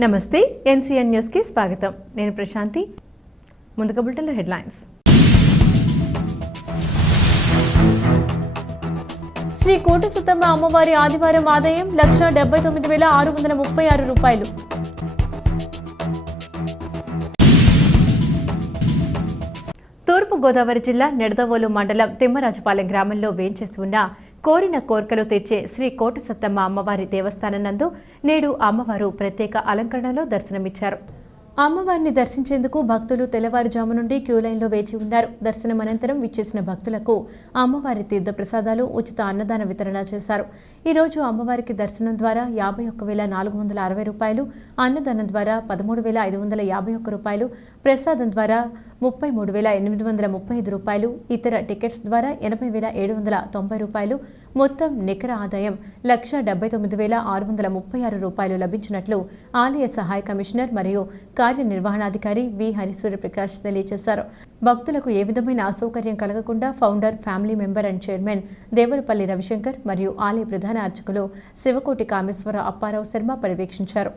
నమస్తే ఎన్సీఎన్ న్యూస్కి స్వాగతం. నేను ప్రశాంతి. ముందుగా బులెటిన్లో హెడ్లైన్స్. శ్రీ కోటసుత్తమ్మ అమ్మవారి ఆదివారం ఆదాయం లక్ష డెబ్బై తొమ్మిది వేల ఆరు వందల ముప్పై ఆరు రూపాయలు. తూర్పు గోదావరి జిల్లా నిడదవోలు మండలం తిమ్మరాజుపాలెం గ్రామంలో వేంచేసి ఉన్న కోరిన కోరికలు తెచ్చే శ్రీ కోటసత్తమ్మ అమ్మవారి దేవస్థానం నందు నేడు అమ్మవారు ప్రత్యేక అలంకరణలో దర్శనమిచ్చారు. అమ్మవారిని దర్శించేందుకు భక్తులు తెల్లవారుజాము నుండి క్యూ లైన్లో వేచి ఉన్నారు. దర్శనం అనంతరం విచ్చేసిన భక్తులకు అమ్మవారి తీర్థ ప్రసాదాలు ఉచిత అన్నదాన వితరణ చేశారు. ఈరోజు అమ్మవారికి దర్శనం ద్వారా యాభై ఒక్క వేల నాలుగు వందల అరవై రూపాయలు అన్నదానం ద్వారా పదమూడు వేల ఐదు వందల యాభై ఒక్క రూపాయలు ప్రసాదం ద్వారా ముప్పై మూడు వేల ఎనిమిది వందల ముప్పై ఐదు రూపాయలు ఇతర టికెట్స్ ద్వారా ఎనభై వేల ఏడు వందల తొంభై రూపాయలు మొత్తం నికర ఆదాయం లక్ష డెబ్బై తొమ్మిది వేల ఆరు వందల ముప్పై ఆరు రూపాయలు లభించినట్లు ఆలయ సహాయ కమిషనర్ మరియు కార్యనిర్వహణాధికారి వి హరిసూర్య ప్రకాష్ తెలియజేశారు. భక్తులకు ఏ విధమైన అసౌకర్యం కలగకుండా founder family member and chairman Devarapalli Ravishankar మరియు ఆలయ ప్రధాన అర్చకులు శివకోటి కామేశ్వర అప్పారావు శర్మ పర్యవేక్షించారు.